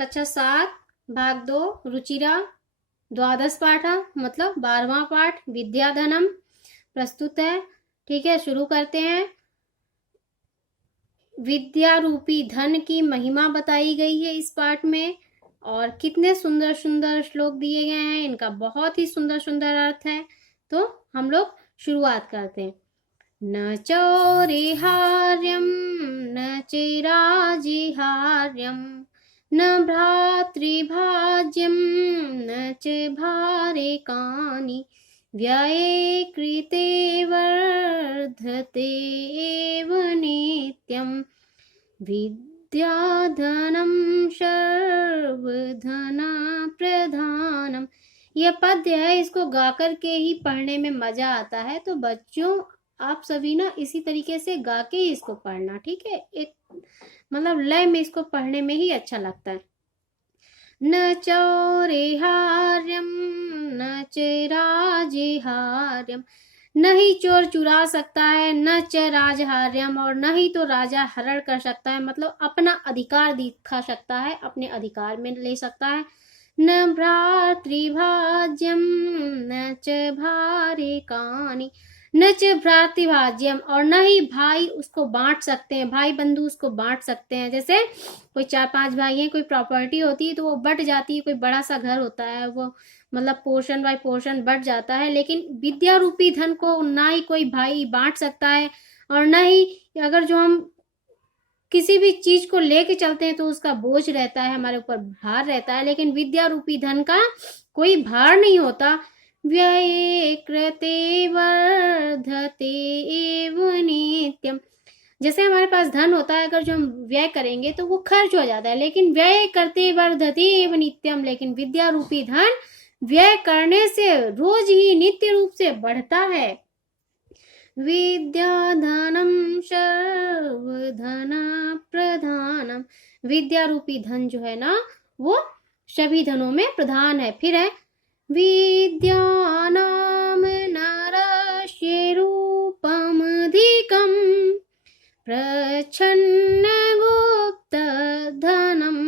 कक्षा 7 भाग 2 रुचिरा द्वादश पाठ मतलब 12वां पाठ विद्याधनम प्रस्तुत है। ठीक है, शुरू करते हैं। विद्या रूपी धन की महिमा बताई गई है इस पाठ में और कितने सुंदर सुंदर श्लोक दिए गए हैं, इनका बहुत ही सुंदर सुंदर अर्थ है। तो हम लोग शुरुआत करते हैं। न चौरिहार्यम न चिराजिहार्यम न भ्रातृभाज्यम न च भारेकानि व्यये कृते वर्धते एव नित्यं विद्याधनं सर्वधना प्रधानम। यह पद्य है, इसको गा करके ही पढ़ने में मजा आता है। तो बच्चों आप सभी ना इसी तरीके से गा के ही इसको पढ़ना, ठीक है। एक मतलब लय में इसको पढ़ने में ही अच्छा लगता है। न चौरेहार्यम न चिराजिहार्यम, न ही चोर चुरा सकता है, न च राजहार्यम, और न ही तो राजा हरण कर सकता है, मतलब अपना अधिकार दिखा सकता है, अपने अधिकार में ले सकता है। न भ्रातृभाज्यम न च भारेकानि न च भ्रातृभाज्यम, और न ही भाई उसको बांट सकते हैं, भाई बंधु उसको बांट सकते हैं। जैसे कोई 4-5 भाई हैं, कोई प्रॉपर्टी होती है तो वो बट जाती है, कोई बड़ा सा घर होता है वो मतलब पोर्शन बाय पोर्शन बट जाता है, लेकिन विद्या रूपी धन को ना ही कोई भाई बांट सकता है और ना ही अगर जो हम किसी भी चीज को लेके चलते हैं तो उसका बोझ रहता है, हमारे ऊपर भार रहता है, लेकिन विद्या रूपी धन का कोई भार नहीं होता। व्यये कृते वर्धते एव नित्यम, जैसे हमारे पास धन होता है, अगर जो हम व्यय करेंगे तो वो खर्च हो जाता है, लेकिन व्यय करते वर्धते एव नित्यम, लेकिन विद्या रूपी धन व्यय करने से रोज ही नित्य रूप से बढ़ता है। विद्याधनम सर्वधना प्रधानम, विद्या रूपी धन जो है ना वो सभी धनों में प्रधान है। फिर है विद्यानाम नरस्य रूपमधिकम प्रच्छन्न गुप्त धनम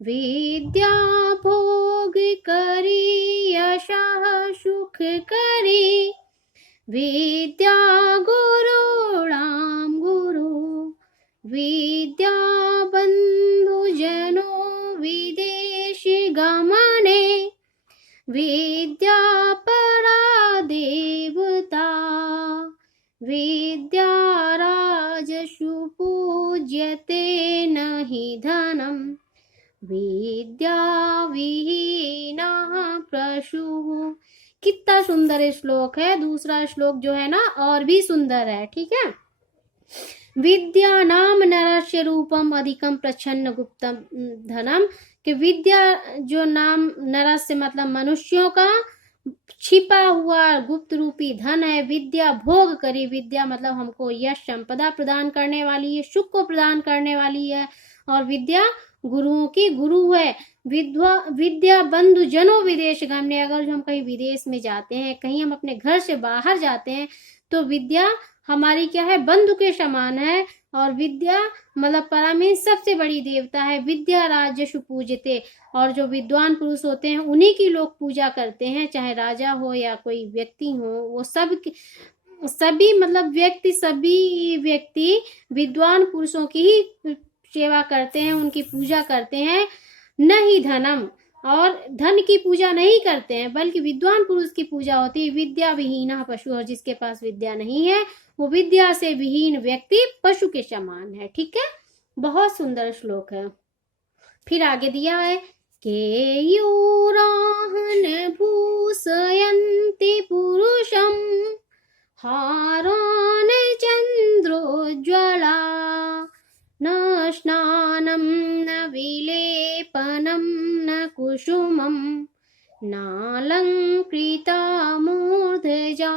विद्या भोग करी यशः सुख करी विद्या गुरुणां गुरु विद्या बंधुजनो विदेशि गमने विद्या परा देवता विद्या राजसु पूज्यते नहि धनम विद्या विहीनः पशुः। कितना सुंदर श्लोक है। दूसरा श्लोक जो है ना और भी सुंदर है, ठीक है। विद्या नाम नरस्य रूपम अधिकम प्रच्छन्न गुप्तम धनम, कि विद्या जो नाम नरस्य मतलब मनुष्यों का छिपा हुआ गुप्त रूपी धन है। विद्या भोग करी, विद्या मतलब हमको यश संपदा प्रदान करने वाली है, सुख को प्रदान करने वाली है, और विद्या गुरुओं की गुरु है। विद्या बंधु जनो विदेश गमने, अगर जो हम कहीं विदेश में जाते हैं, कहीं हम अपने घर से बाहर जाते हैं तो विद्या हमारी क्या है, बंधु के समान है। और विद्या मतलब परामीन सबसे बड़ी देवता है। विद्या राज्य सुपूजते, और जो विद्वान पुरुष होते हैं उन्हीं की लोग पूजा करते हैं, चाहे राजा हो या कोई व्यक्ति हो, वो सभी मतलब सभी व्यक्ति विद्वान पुरुषों की ही सेवा करते हैं, उनकी पूजा करते हैं। न ही धनम, और धन की पूजा नहीं करते हैं, बल्कि विद्वान पुरुष की पूजा होती है। विद्या विहीन पशु, और जिसके पास विद्या नहीं है वो विद्या से विहीन व्यक्ति पशु के समान है, ठीक है। बहुत सुंदर श्लोक है। फिर आगे दिया है केयूराहन भूषयन्ति पुरुषम हारान चंद्रोज्ज्वला न स्नानं न विलेपनं न कुसुमं नालंकृता मूर्धजा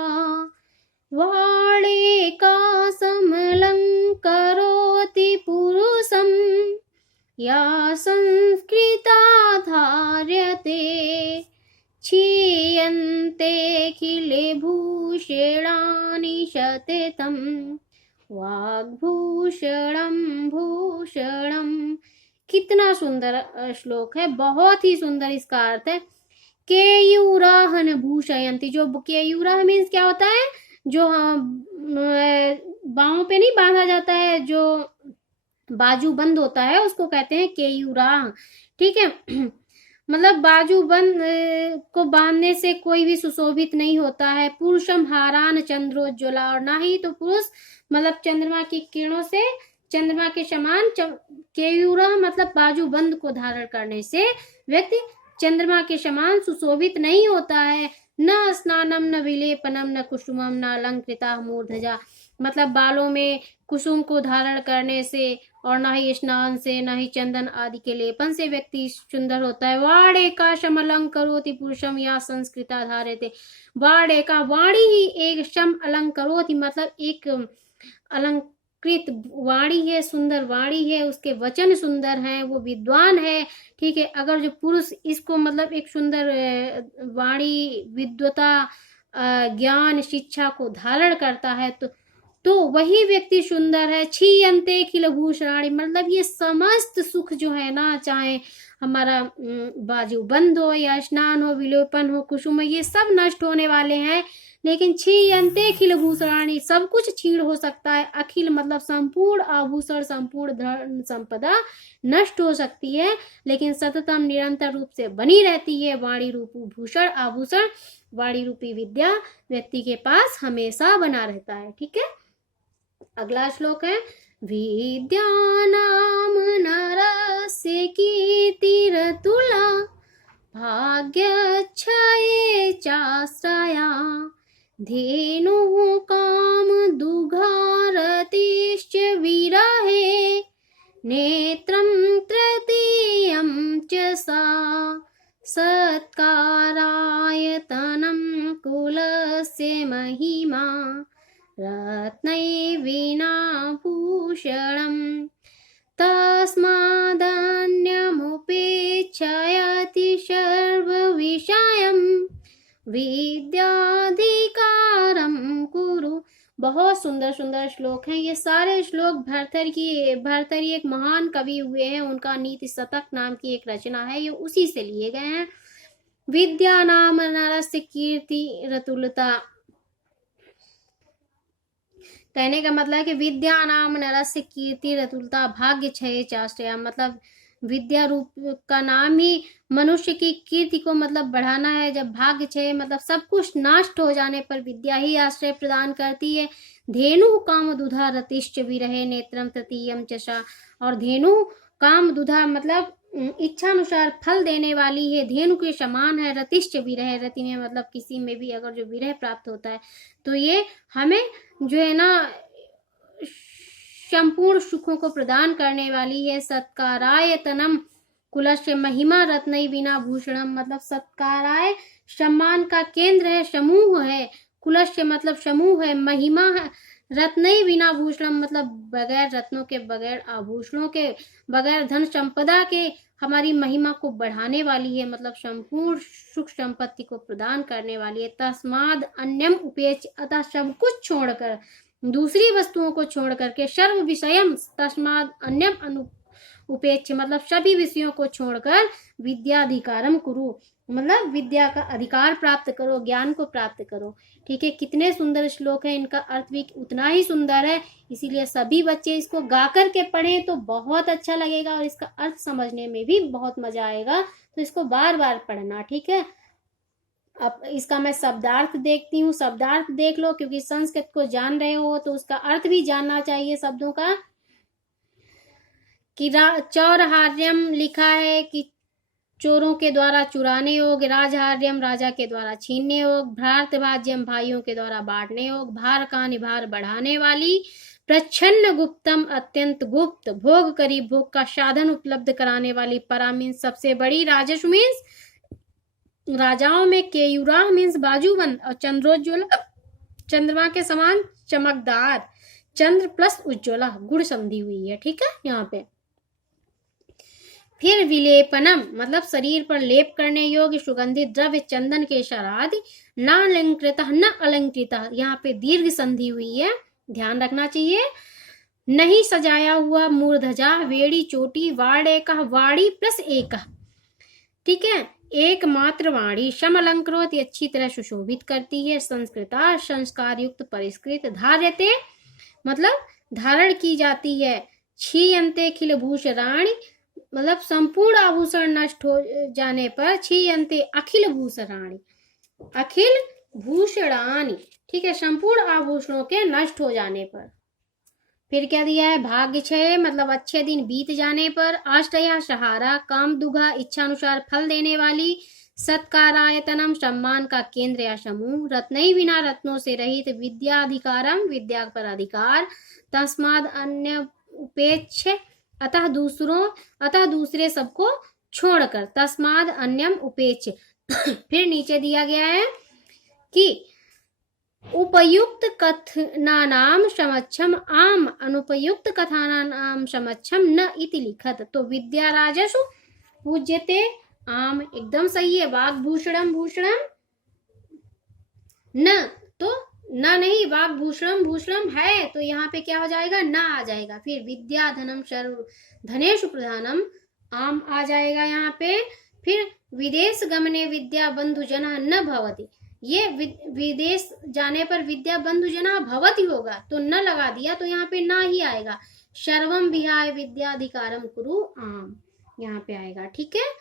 वाळेकासमलंकरोति पुरुषं या संस्कृता धार्यते क्षीयन्तेऽखिले भूषणानि सततं वाग्भूषणं भूषणं कितना सुंदर श्लोक है, बहुत ही सुंदर इसका अर्थ है। केयूराहन भूषयंती, जो केयूराह मीन्स क्या होता है, जो बाहों पे नहीं बांधा जाता है, जो बाजू बंद होता है उसको कहते हैं केयूराह, ठीक है। मतलब बाजू बंद को बांधने से कोई भी सुशोभित नहीं होता है। पुरुषम हारान चंद्रोज्ज्वला, और ना ही तो पुरुष मतलब चंद्रमा की किरणों से चंद्रमा के समान केयूराह मतलब बाजू बंद को धारण करने से व्यक्ति चंद्रमा के समान सुशोभित नहीं होता है। न स्नानम न विलेपनम न कुसुमम न अलंकृता मूर्धजा, मतलब बालों में कुसुम को धारण करने से और न ही स्नान से न ही चंदन आदि के लेपन से व्यक्ति सुंदर होता है। वाणे का शम अलंकरोति पुरुषम या संस्कृता धारेते, वाणे का वाणी ही एक शम अलंकरोति मतलब एक अलंकृत वाणी है, सुंदर वाणी है, उसके वचन सुंदर हैं, वो विद्वान है, ठीक है। अगर जो पुरुष इसको मतलब एक सुंदर वाणी विद्वता ज्ञान शिक्षा को धारण करता है तो वही व्यक्ति सुंदर है। क्षीयन्ते खिल भूषणानि, मतलब ये समस्त सुख जो है ना, चाहे हमारा बाजू बंद हो या स्नान हो विलोपन हो कुसुम, ये सब नष्ट होने वाले हैं। लेकिन क्षीयन्ते खिल भूषणानि, सब कुछ क्षीण हो सकता है। अखिल मतलब संपूर्ण आभूषण संपूर्ण धन संपदा नष्ट हो सकती है, लेकिन सततम निरंतर रूप से बनी रहती है। वाणी रूपी भूषण आभूषण, वाणी रूपी विद्या व्यक्ति के पास हमेशा बना रहता है, ठीक है। अगला श्लोक है विद्यानाम नरस्य कीर्तिरतुला भाग्यच्छये चाश्रया धेनुः कामदुघारतिश्च विरहे नेत्रं तृतीयं च सा सत्कारायतनं कुलस्य महिमा रत्नैर्विनाभूषणम् तस्मादन्यमुपेक्षयति सर्वविषयं विद्याधिकारं कुरु। बहुत सुंदर सुंदर श्लोक हैं ये सारे श्लोक। भर्तरी एक महान कवि हुए हैं, उनका नीति शतक नाम की एक रचना है, ये उसी से लिए गए हैं। विद्या नाम नरस्य कीर्ति रतुलता, कहने का मतलब है कि विद्या नाम नरस्य कीर्ति रतुलता भाग्य क्षय चाश्रया, मतलब विद्या रूप का नाम ही मनुष्य की कीर्ति को मतलब बढ़ाना है। जब भाग्य क्षय मतलब सब कुछ नष्ट हो जाने पर विद्या ही आश्रय प्रदान करती है। धेनु काम दुधा रतिश्च विरहे नेत्रम तृतीयम चषा, और धेनु काम दुधा मतलब इच्छानुसार फल देने वाली है, धेनु के समान है। रतिश्च विरह, रति में मतलब किसी में भी अगर जो विरह प्राप्त होता है तो ये हमें जो है ना संपूर्ण सुखों को प्रदान करने वाली है। सत्कारायतनम कुलस्य महिमा रत्नई बिना भूषणम, मतलब सत्काराय सम्मान का केंद्र है, समूह है। कुलस्य मतलब समूह है, महिमा है। रत्नई बिना भूषणम मतलब बगैर रत्नों के, बगैर आभूषणों के, बगैर धन संपदा के हमारी महिमा को बढ़ाने वाली है, मतलब संपूर्ण सुख संपत्ति को प्रदान करने वाली है। तस्माद अन्यम उपेक्ष, अतः सब कुछ छोड़कर, दूसरी वस्तुओं को छोड़ करके, सर्व विषयम तस्माद अन्यम उपेक्ष मतलब सभी विषयों को छोड़कर विद्याधिकारम कुरु, मतलब विद्या का अधिकार प्राप्त करो, ज्ञान को प्राप्त करो, ठीक है। कितने सुंदर श्लोक है, इनका अर्थ भी उतना ही सुंदर है, इसीलिए सभी बच्चे इसको गा करके पढ़ें तो बहुत अच्छा लगेगा और इसका अर्थ समझने में भी बहुत मजा आएगा। तो इसको बार बार पढ़ना, ठीक है। अब इसका मैं शब्दार्थ देखती हूँ, शब्दार्थ देख लो, क्योंकि संस्कृत को जान रहे हो तो उसका अर्थ भी जानना चाहिए शब्दों का। कि चौरहार्यम लिखा है कि चोरों के द्वारा चुराने योग, राजहार्यम राजा के द्वारा छीनने योग, भ्रातभाज्यम भाइयों के द्वारा बांटने योग, भार का निभार बढ़ाने वाली, प्रच्छन्न गुप्तम अत्यंत गुप्त, भोग करी भोग का साधन उपलब्ध कराने वाली, परा मीन्स सबसे बड़ी, राजस मीन्स राजाओं में, केयूरा मीन्स बाजूबंद, और चंद्रोज्ज्वला चंद्रमा के समान चमकदार, चंद्र प्लस उज्ज्वला गुण संधि हुई है, ठीक है यहाँ पे। फिर विलेपनम मतलब शरीर पर लेप करने योग्य सुगंधित द्रव्य चंदन के शरादि, न अलंकृत न अलंकृत, यहाँ पे दीर्घ संधि हुई है, ध्यान रखना चाहिए। नहीं सजाया हुआ मूर्धजा वेड़ी चोटी वाड़े का वाड़ी प्लस एक, ठीक है, एकमात्र वाणी शम अलंकृत अच्छी तरह सुशोभित करती है। संस्कृता संस्कार युक्त परिष्कृत धार्यते मतलब धारण की जाती है। क्षीयन्ते खिल भूषणानि मतलब संपूर्ण आभूषण नष्ट हो जाने पर, क्षीयन्ते अखिल भूषणानि अखिल भूषणानि, ठीक है, संपूर्ण आभूषणों के नष्ट हो जाने पर। फिर क्या दिया है, भाग्य क्षय मतलब अच्छे दिन बीत जाने पर। अष्टया सहारा काम दुगा इच्छानुसार फल देने वाली। सत्कारायतनम सम्मान का केंद्र या समूह। रत्न बिना रत्नों से रहित। विद्याधिकारम विद्या पर अधिकार। तस्माद अन्य उपेक्ष अतः दूसरे सबको छोड़कर। तस्माद अन्यम उपेक्ष। फिर नीचे दिया गया है कि उपयुक्त कथनानाम समक्षम आम अनुपयुक्त कथनानाम समक्षम न इति लिखत। तो विद्या राजसु पूज्यते आम एकदम सही है। वाग भूषणम भूषणम न, तो न नहीं, वाग भूषणम भूषणम है तो यहाँ पे क्या हो जाएगा, न आ जाएगा। फिर विद्या धनम सर्व धनेषु प्रधानम आम आ जाएगा यहाँ पे। फिर विदेश गमने विद्या बंधु जना न भवति, ये विदेश जाने पर विद्या बंधु जना भवति होगा तो न लगा दिया तो यहाँ पे ना ही आएगा। सर्वम विहाय विद्याधिकारम कुरु आम यहाँ पे आएगा, ठीक है।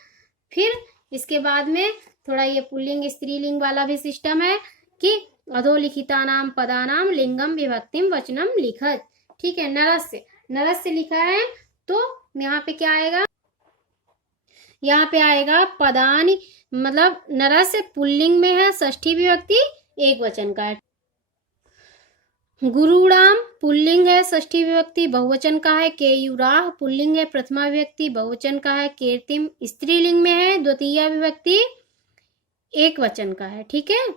फिर इसके बाद में थोड़ा ये पुल्लिंग स्त्रीलिंग वाला भी सिस्टम है कि अधोलिखिता नाम पदानाम लिंगम विभक्तिम वचनम लिखत, ठीक है। नरस्य लिखा है तो यहाँ पे क्या आएगा, यहाँ पे आएगा पदानी मतलब नरस्य पुल्लिंग में है, षष्ठी विभक्ति एक वचन का है। गुरुणाम पुल्लिंग है, षष्ठी विभक्ति बहुवचन का है। केयुराह पुल्लिंग है, प्रथमा विभक्ति बहुवचन का है। कीर्तिम स्त्रीलिंग में है, द्वितीय विभक्ति एक वचन का है, ठीक है।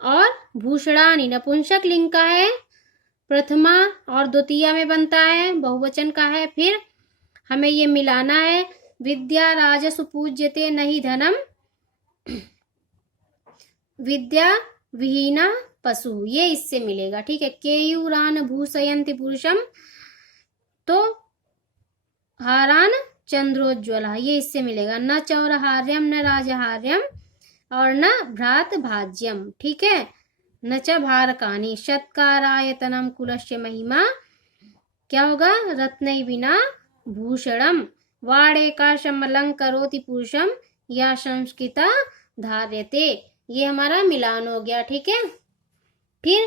और भूषणानि नपुंसक लिंग का है, प्रथमा और द्वितीय में बनता है, बहुवचन का है। फिर हमें ये मिलाना है, विद्या राजसु पूज्यते नहीं धनम विद्या विहीना पशु, ये इससे मिलेगा, ठीक है। केयूरान भूषयन्ति पुरुषम तो हारान चंद्रोज्ज्वला, ये इससे मिलेगा। न चौरहार्यम न राजहार्यम और न भ्रात भाज्यम, ठीक है। न च भारकानि सत्कारायतनम कुलस्य महिमा क्या होगा, रत्नै बिना भूषणम वाडेकाशम अलंकरोति पुरुषम या संस्कृता धार्यते, ये हमारा मिलान हो गया, ठीक है। फिर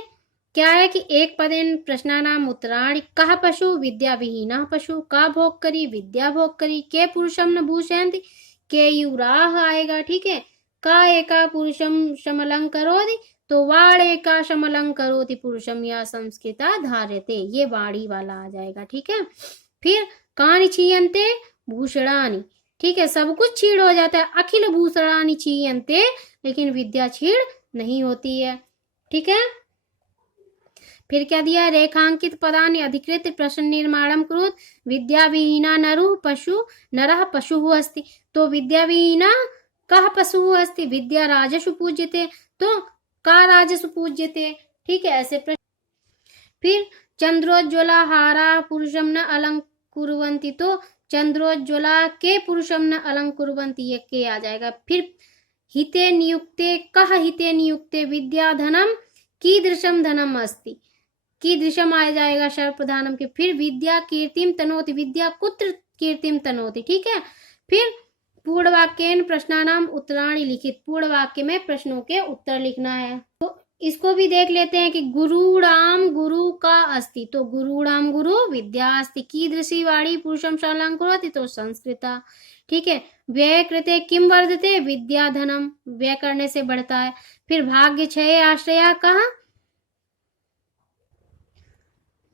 क्या है कि एक पदेन प्रश्नानाम उत्तराणि। कह पशु विद्या विहीना पशु। का भोग करी विद्या भोग करी। के पुरुषम न भूषयन्ति के युराह आएगा, ठीक है। का एका पुरुषम समलंकरोति तो वाड़ एका समलंकरोति पुरुषम या संस्कृता धार्यते, ये वाड़ी वाला आ जाएगा, ठीक है। फिर कानि छीयन्ते भूषणानि, ठीक है, सब कुछ छीड़ हो जाता है। अखिल भूषणानि छीयन्ते, लेकिन विद्या छीड़ नहीं होती है, ठीक है। फिर क्या दिया, रेखांकित पदानि अधिकृत प्रश्न निर्माणम कुरुत। विद्या विहीना नरः पशु अस्ति तो विद्या विहीना कः पशु अस्ति। विद्या राजसु पूज्यते तो का राजसु पूज्यते, ठीक है, ऐसे प्रश्न। फिर चंद्रोज्ज्वला हारा पुरुषम न अलंकुर्वन्ति तो चंद्रोज्ज्वला के पुरुषम न अलंकुर्वन्ति, ये के आ जाएगा। फिर हिते नियुक्ते कह हिते नियुक्ते विद्याधनम कीदृशम धनम अस्ति, कीदृशम आ जाएगा सर्वप्रधानम के। फिर विद्या कीर्तिम तनोति, विद्या कुत्र कीर्तिम तनोति, ठीक है। फिर पूर्ण वाक्येन प्रश्नानाम उत्तराणि लिखित, पूर्ण वाक्य में प्रश्नों के उत्तर लिखना है। तो इसको भी देख लेते हैं कि गुरुणाम गुरु का अस्ति तो गुरुणाम गुरु विद्या अस्ति। कीदृशी वाणी पुरुषम शालंकुरोति तो संस्कृता, ठीक है। व्यय कृते किम वर्धते विद्या धनम, व्यय करने से बढ़ता है। फिर भाग्य क्षय आश्रया कहा,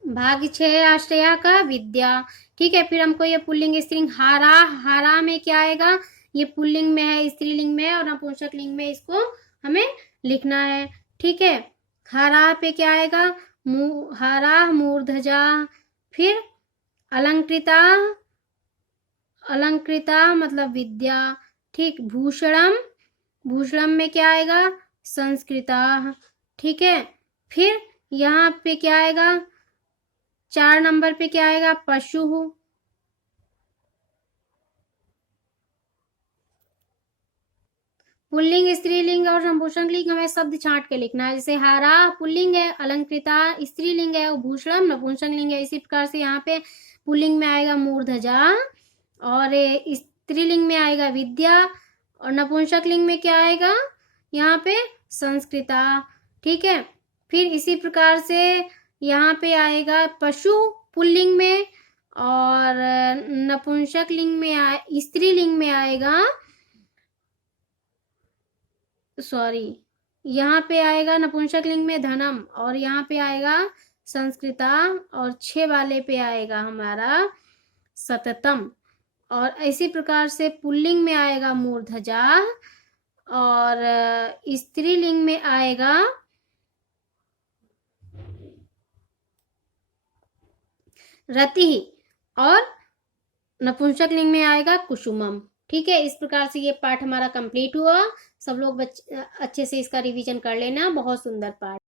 भाग्य क्षय आश्रया का विद्या, ठीक है। फिर हमको ये पुल्लिंग स्त्रीलिंग हारा, हारा में क्या आएगा, ये पुल्लिंग में है, स्त्रीलिंग में और नपुंसक लिंग में इसको हमें लिखना है, ठीक है। हारा पे क्या आएगा, हारा मूर्धजा। फिर अलंकृता, अलंकृता मतलब विद्या, ठीक। भूषणम, भूषणम में क्या आएगा, संस्कृता, ठीक है। फिर यहाँ पे क्या आएगा, 4 नंबर पे क्या आएगा? पशु। पुल्लिंग, स्त्रीलिंग और नपुंसक लिंग हमें शब्द छांट के लिखना है। जैसे हारा पुल्लिंग है, अलंकृता स्त्रीलिंग है, भूषणम नपुंसक लिंग है। इसी प्रकार से यहाँ पे पुल्लिंग में आएगा मूर्धजा और स्त्रीलिंग में आएगा विद्या और नपुंसक लिंग में क्या आएगा? यहाँ पे संस्कृता। ठीक है, फिर इसी प्रकार से यहाँ पे आएगा पशु पुल्लिंग में और नपुंसक लिंग में स्त्रीलिंग में आएगा, सॉरी, यहाँ पे आएगा नपुंसक लिंग में धनम और यहाँ पे आएगा संस्कृता और 6 वाले पे आएगा हमारा सततम। और इसी प्रकार से पुल्लिंग में आएगा मूर्धजा और स्त्रीलिंग में आएगा रति और नपुंसक लिंग में आएगा कुसुमम। ठीक है, इस प्रकार से ये पाठ हमारा कंप्लीट हुआ। सब लोग अच्छे से इसका रिवीजन कर लेना। बहुत सुंदर पाठ।